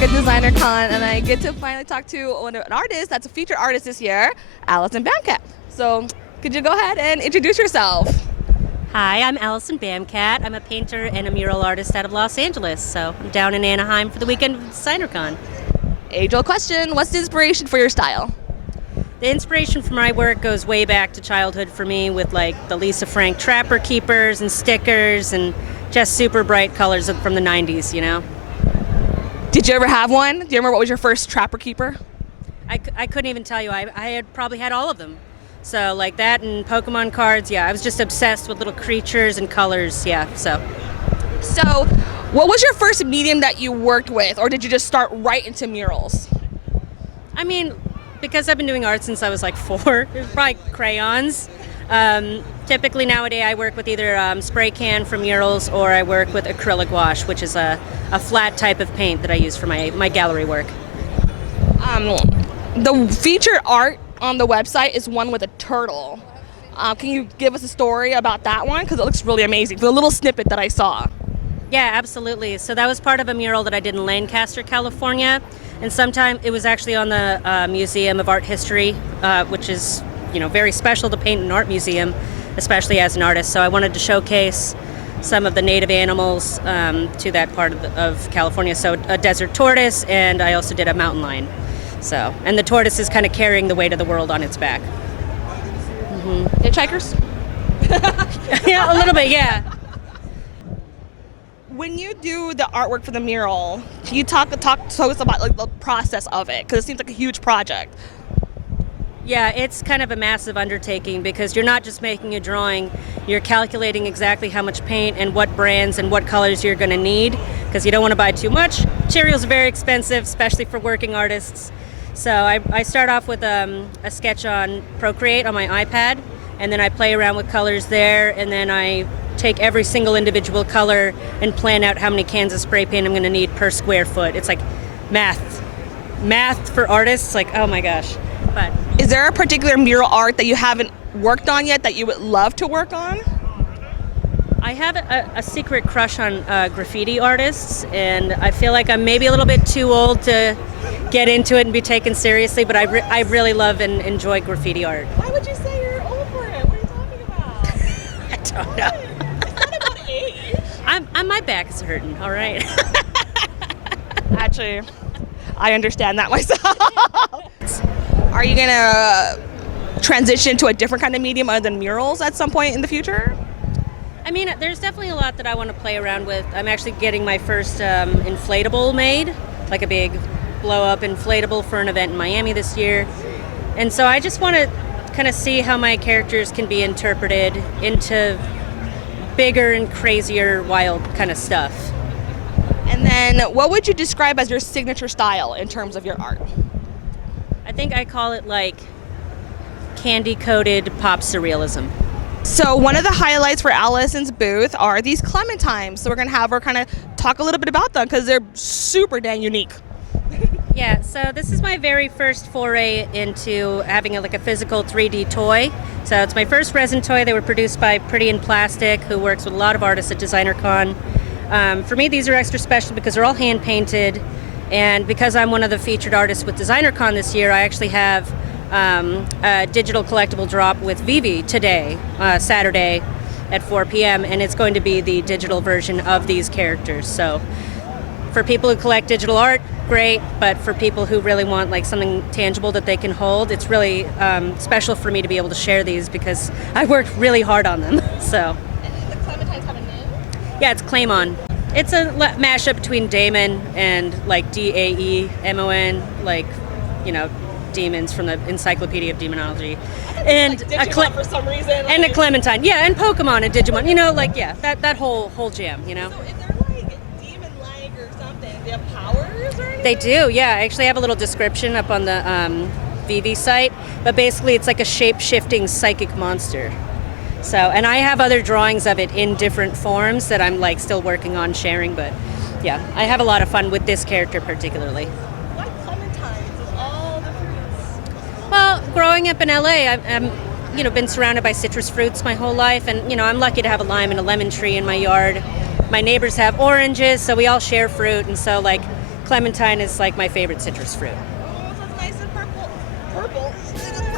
back at DesignerCon, and I get to finally talk to an artist that's a featured artist this year, Allison Bamcat. So, could you go ahead and introduce yourself? Hi, I'm Allison Bamcat. I'm a painter and a mural artist out of Los Angeles. So I'm down in Anaheim for the weekend of DesignerCon. Age-old question, what's the inspiration for your style? The inspiration for my work goes way back to childhood for me with like the Lisa Frank Trapper Keepers and stickers and just super bright colors from the 90s, you know? Did you ever have one? Do you remember what was your first Trapper Keeper? I couldn't even tell you. I had probably had all of them. So like that and Pokemon cards, yeah, I was just obsessed with little creatures and colors, yeah, so. So, what was your first medium that you worked with, or did you just start right into murals? I mean, because I've been doing art since I was like 4, it was probably crayons. Typically nowadays I work with either spray can for murals or I work with acrylic wash, which is a flat type of paint that I use for my gallery work. The featured art on the website is one with a turtle. Can you give us a story about that one? Because it looks really amazing, the little snippet that I saw. Yeah, absolutely. So that was part of a mural that I did in Lancaster, California. And sometime it was actually on the Museum of Art History, which is, you know, very special to paint in an art museum, especially as an artist. So I wanted to showcase some of the native animals to that part of California. So a desert tortoise, and I also did a mountain lion. So, and the tortoise is kind of carrying the weight of the world on its back. Mm-hmm. Hitchhikers? Yeah, a little bit, yeah. When you do the artwork for the mural, can you talk to us about like the process of it? Because it seems like a huge project. Yeah, it's kind of a massive undertaking because you're not just making a drawing, you're calculating exactly how much paint and what brands and what colors you're going to need because you don't want to buy too much. Materials are very expensive, especially for working artists. So I start off with a sketch on Procreate on my iPad, and then I play around with colors there, and then I take every single individual color and plan out how many cans of spray paint I'm going to need per square foot. It's like math for artists, like, oh my gosh. But is there a particular mural art that you haven't worked on yet that you would love to work on? I have a secret crush on graffiti artists, and I feel like I'm maybe a little bit too old to get into it and be taken seriously, but I really love and enjoy graffiti art. Why would you say you're old for it? What are you talking about? I don't know. It's not about age. My back is hurting, all right? Actually, I understand that myself. Are you gonna transition to a different kind of medium other than murals at some point in the future? I mean, there's definitely a lot that I want to play around with. I'm actually getting my first inflatable made, like a big blow-up inflatable for an event in Miami this year. And so I just want to kind of see how my characters can be interpreted into bigger and crazier, wild kind of stuff. And then what would you describe as your signature style in terms of your art? I think I call it like candy-coated pop surrealism. So one of the highlights for Allison's booth are these clementines. So we're going to have her kind of talk a little bit about them because they're super dang unique. Yeah, so this is my very first foray into having like a physical 3D toy. So it's my first resin toy. They were produced by Pretty in Plastic, who works with a lot of artists at DesignerCon. For me, these are extra special because they're all hand painted. And because I'm one of the featured artists with DesignerCon this year, I actually have a digital collectible drop with Vivi today, Saturday at 4 p.m. And it's going to be the digital version of these characters. So for people who collect digital art, great. But for people who really want like something tangible that they can hold, it's really special for me to be able to share these because I worked really hard on them. So. And the clementines have a name? Yeah, it's Claymon. It's a mashup between Daemon and like Daemon, like, you know, demons from the Encyclopedia of Demonology, and like Digimon for some reason, and a Clementine, yeah, and Pokemon and Digimon, you know, like yeah, that whole jam, you know. So is there like demon-like or something? Do they have powers or anything? They do, yeah. I actually have a little description up on the VV site, but basically it's like a shape-shifting psychic monster. So, and I have other drawings of it in different forms that I'm like still working on sharing, but yeah, I have a lot of fun with this character particularly. Why clementines of all the fruits? Well, growing up in LA, I'm been surrounded by citrus fruits my whole life, and I'm lucky to have a lime and a lemon tree in my yard. My neighbors have oranges, so we all share fruit, and so like clementine is like my favorite citrus fruit. Oh, so it's nice and purple. Purple.